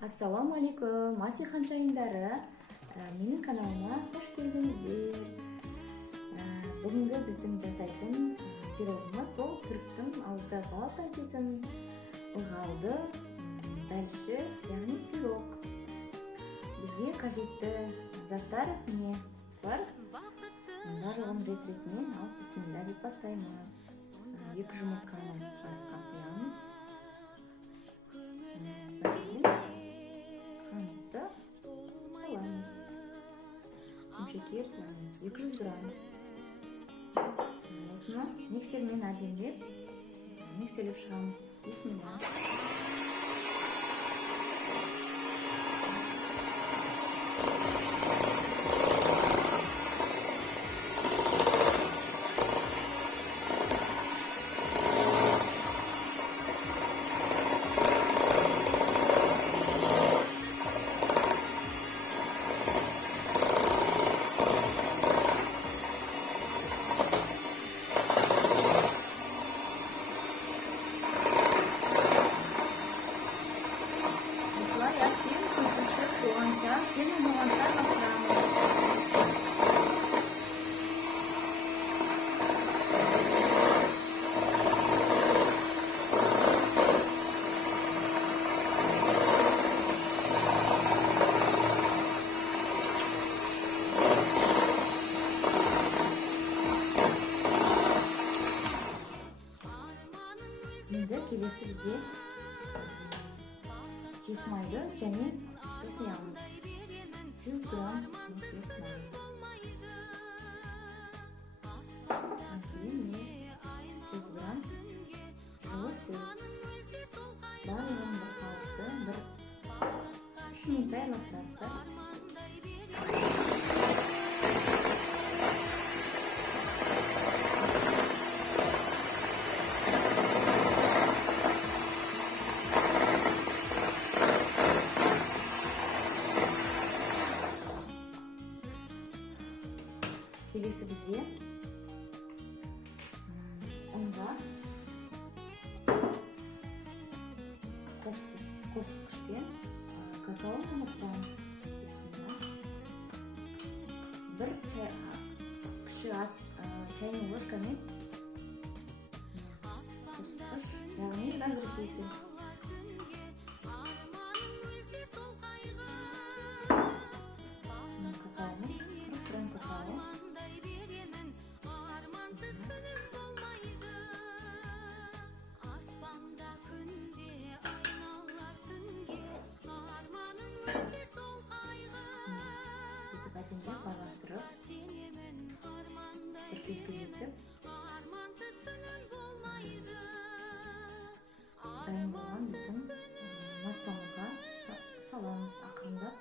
Ассаламу алейкум, Маси ханшайымдары. Менің каналыма қош келдіңіздер. Бүгінгі біздің жасайтын пирогымыз ол түріктің ауызда балта дейтін ылғалды бәліші, яғни пирог. Бізге қажетті заттар не? Осылар барлығын рет-ретінен алып бисмилля деп бастаймыз. 2 жұмыртқаны қасқа құямыз. Шекер 200 грамм. Осыны миксермен әдемілеп миксерлеп шығамыз. Бисмилля. Енді келесі бізде сұйық майды және сүтті құямыз. 100 грамм сұйық май. Кейін 100 грамм жылы сүт. Барлығын бір қалыпты 3 минуттай араластырасыздар. Келесі бізде ұнға қосқышпен какаоны алмастырамыз. Бір кіші ас чайный ложкамен қосқыш, яғни разрыхлитель. Какаомыз 40 грамм какао. Әдемілеп араластырып, бүркелетіп дайын болған біздің массамызға саламыз ақырындап.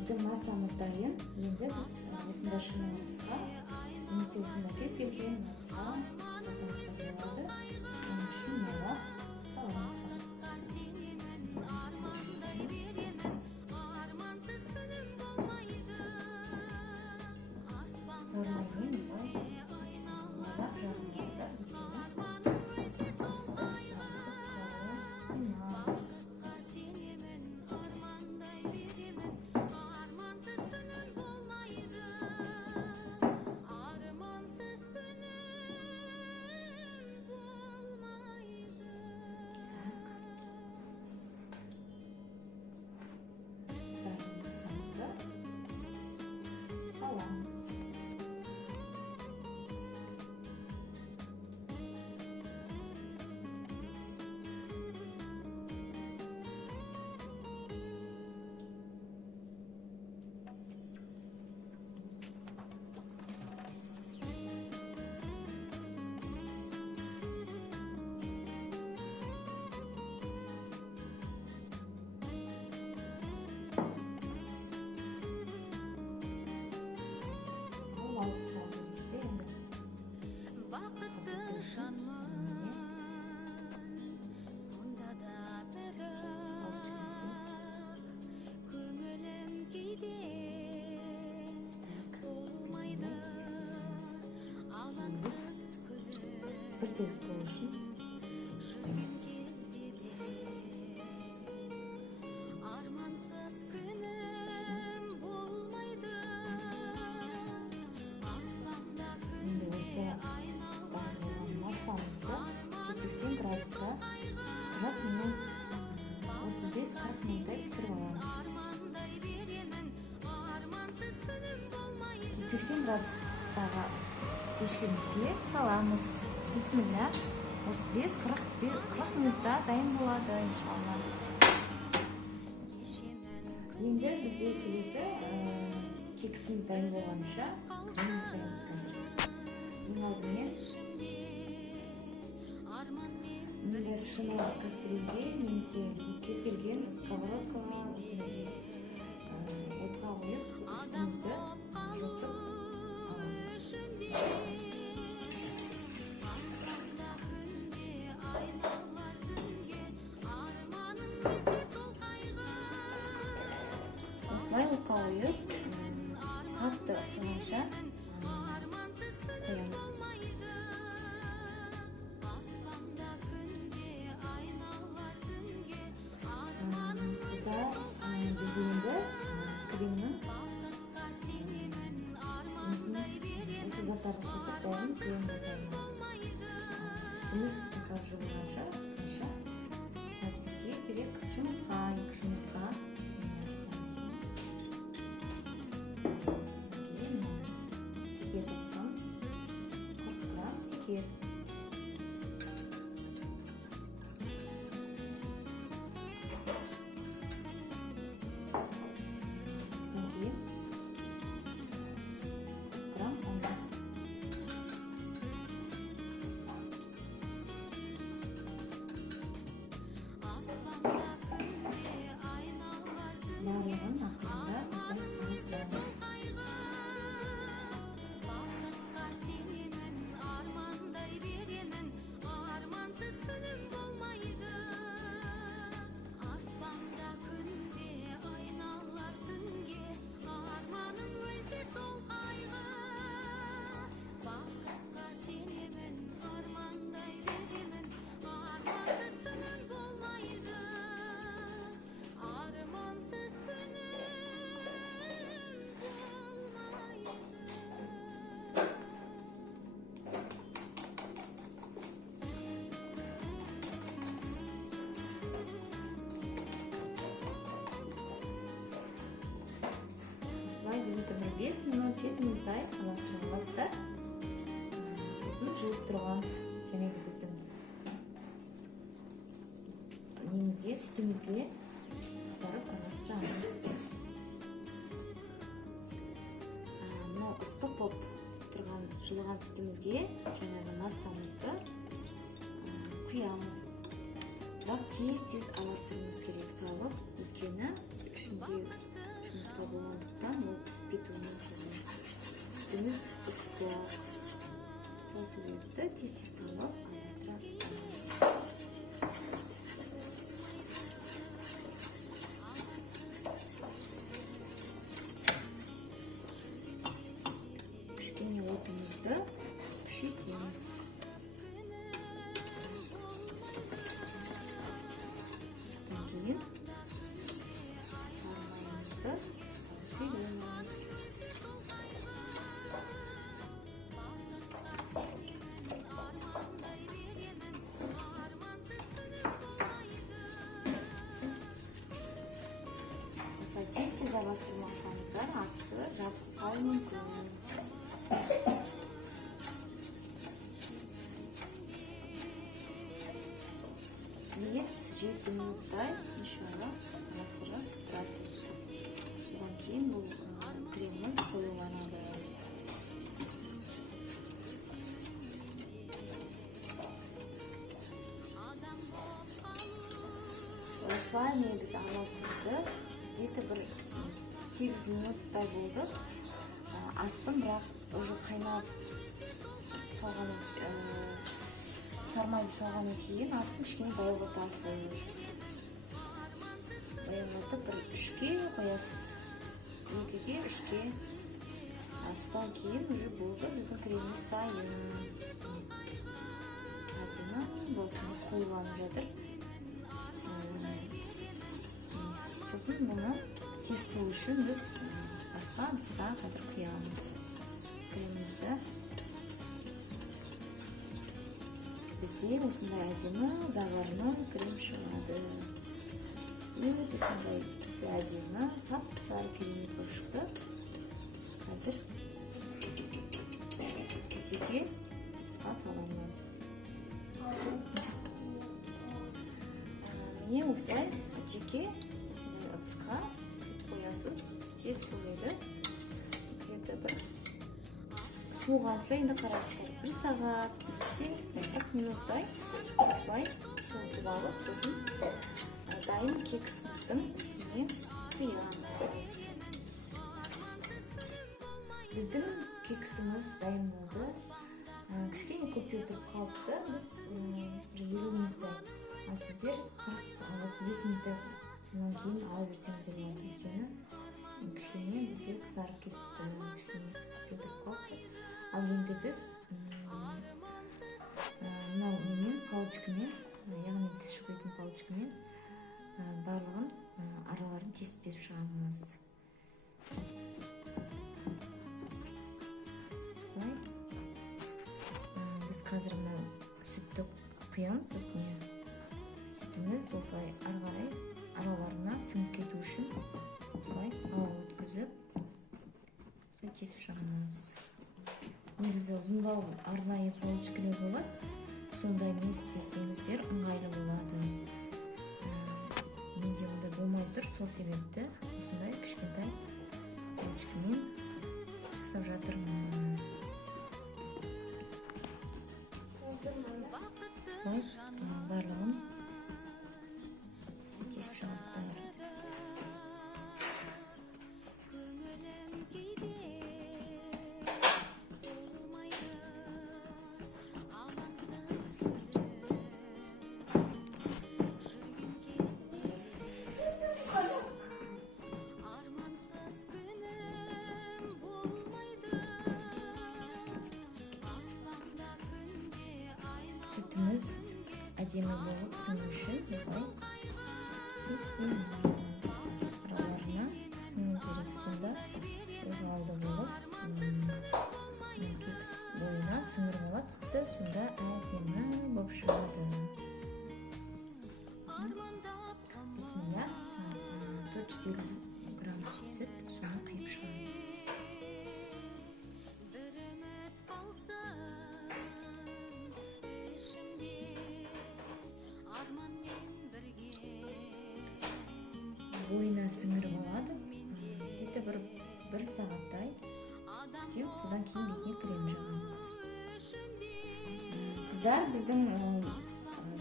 біздің массамыз дайын. Енді біз осындай шыны ыдысқа немесе осындай кез келген ыдысқа салсаңыз да болады. Оның ішін майлап саламыздар. Сараймен ұзай майлап жағыңыздар. Саламыз. Алып салдырызды енді. Бақытты жанмын, сонда да бірақ көңілім кейде болмайды, алаңсыз күліп Бір текст болу үшін жүрген кезде де армансыз күнім болмайды. Аспанда енді осы дайындалған массамызды 180 градуста 40 минут 35-40 минуттай пісіріп аламыз. 180 градустағы пешкемізге саламыз. Бисмилля. 35-40 минутта дайын болады, иншалла. Енді бізде келесі кексіміз дайын болғанша крем жасаймыз қазір. Ең алдымен мындай шыны кастрюльге немесе кез келген сковородкаға осындай отқа қойып үстімізді жылытып аламыз. Осылай отқа қойып қатты ысығанша қоямыз. Қыздар, біз енді кремнің осы заттарды қосып бәрін крем жасаймыз. Сүтіміз жылығанша ысығанша бізге керек жұмыртқа, 2 жұмыртқа. Секер қосамыз. 40 грамм секер. Барлығын ақырында осылай қарастырамыз. Где-то 5 минут, 7 минуттай араластырыңыздар. Сосын жылып тұрған және біздің немізге, сүтімізге барып араластырамыз. Мынау ыстық болып тұрған жылыған сүтімізге жаңағы массамызды құямыз. Бірақ тез араластыруымыз керек салып, өйткені ішінде Жұмыртқа болғандықтан ол пісіп кетуі мүмкін. Сүтіміз ыстық. Сол себепті тез салып араластырасыздар. Кішкене отымызды күшейтеміз. Одан кейін сармайымызды салып құйамыз. Осылай тез араластырмасаңыздар асты жабысып қалуы мүмкін. Бес 7 минуттай иншалла араластырып тұрасыз. Содан кейін бұл креміміз қоюланады. Осылай негізі араластырды. Где-то бір 8 минуттай болды. Астым, бірақ уже қайнап салған сармайды салғаннан кейін астын кішкене баяулатасыз. Баяулатып бір 3-ке қоясыз. 2-ге, 3-ге. Содан кейін уже болды. Біздің креміміз дайын. Әдемі болды, қоюланып жатыр. Сосын бұны тез қою үшін біз басқа ыдысқа қазір құямыз кремімізді. Бізде осындай әдемі зағарлы крем шығады. Өте сондай түсі әдемі, сап-сары керемет болып шықты. Қазір жеке ыдысқа саламыз. Міне осылай жеке осындай ыдысқа қоясыз. Тез суиды. Где-то бір суығанша енді қарайсыздар. 1 сағат, 40 минуттай осылай суытып алып, сосын дайын кексіміздің үстіне құямыз. Біздің кексіміз дайын болды. Кішкене көптеу тұрып қалыпты. Біз 50 минуттай, ал сіздер 40-35 минуттай кейін ала берсеңіздер болады. Өйткені кішкене бізде қызарып кетті. Кішкене көптеу тұрып қалыпты. Ал енді біз мынау немен, палочкамен, яғни тіс шұқитын палочкамен барлығын араларын тесіп беріп шығамыз. Осылай. Біз қазір мына сүтті құямыз үстіне. Сүтіміз осылай ары қарай араларына сіңіп кету үшін осылай ауа өткізіп осылай тесіп шығамыз. Негізі ұзындау арнайы палочкалар болады. Сондаймен істесеңіздер ыңғайлы болады. Менде ондай болмай тұр, сол себепті осындай кішкентай палочкамен жасап жатырмын. Осылай барлығын тесіп шығасыздар. Сүтіміз әдемі болып сіңу үшін осылай кесеміз. Араларына сіңу керек. Сонда ылғалды болып кекс бойына сіңіріп алады сүтті. Сонда әдемі болып шығады. Бисмилля. 450 грамм сүт, соны құйып шығамыз біз. Бойына сіңіріп алады. Где-то бір сағаттай күтеміз. Содан кейін бетіне крем жағамыз. Қыздар, біздің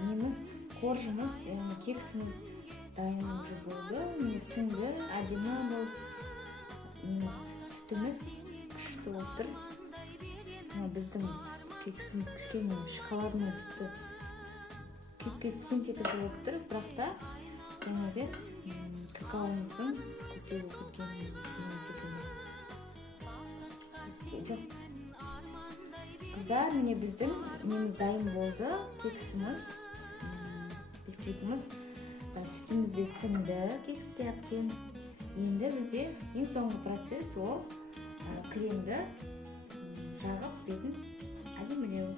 неміз, коржымыз, яғни кексіміз дайын уже болды. Міне сіңді, әдемі болып неміз сүтіміз күшті болып тұр. Біздің кексіміз кішкене шоколадный тіпті күйіп кеткен секілді болып тұр, бірақ та жаңағы какаомыздың көптеу болып кеткен секілді. Жоқ, қыздар, міне біздің неміз дайын болды, кексіміз, бисквитіміз, сүтіміз де сіңді, кексте әбден. Енді бізде ең соңғы процесс ол кремді жағып бетін әдемілеу.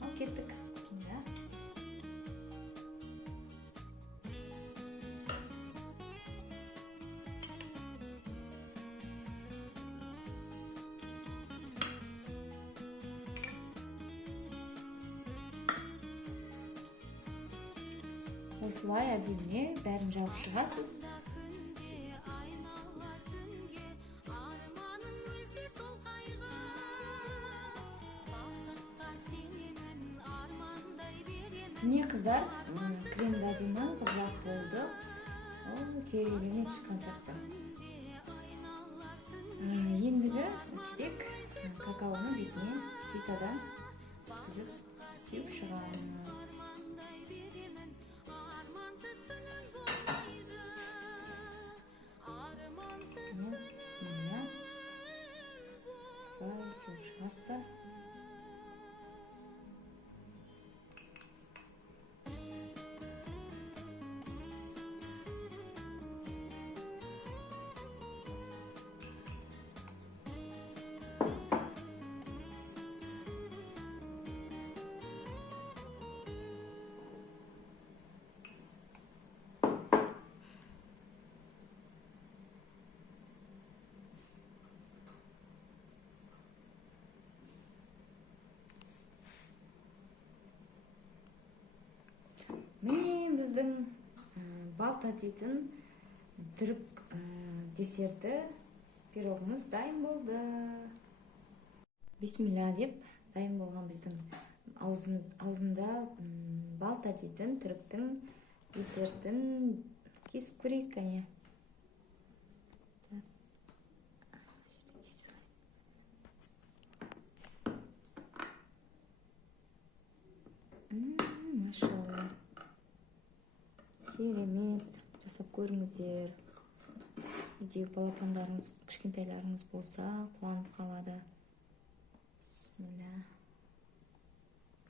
Ал кеттік. Осылай әдемі бәрін жағып шығасыз. Міне қыздар, кремді әдемі жағып болды. Ол керемет шыққан сияқты. Ендігі кезек какаоны бетіне ситадан өткізіп сеуіп шығамыз. Бисмилля. Осылай сеуіп шығасыздар. Міне біздің балта дейтін түрік десерті пирогымыз дайын болды. Бисмилля деп дайын болған біздің аузында балта дейтін түріктің десертін кесіп көрейік, кәне. Машалла. Керемет, жасап көріңіздер. Үйде балапандарыңыз, кішкентайларыңыз болса, қуанып қалады. Бисмилля.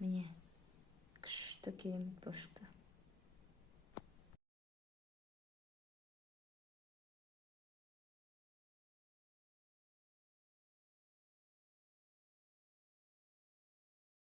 Міне, күшті керемет болып шықты.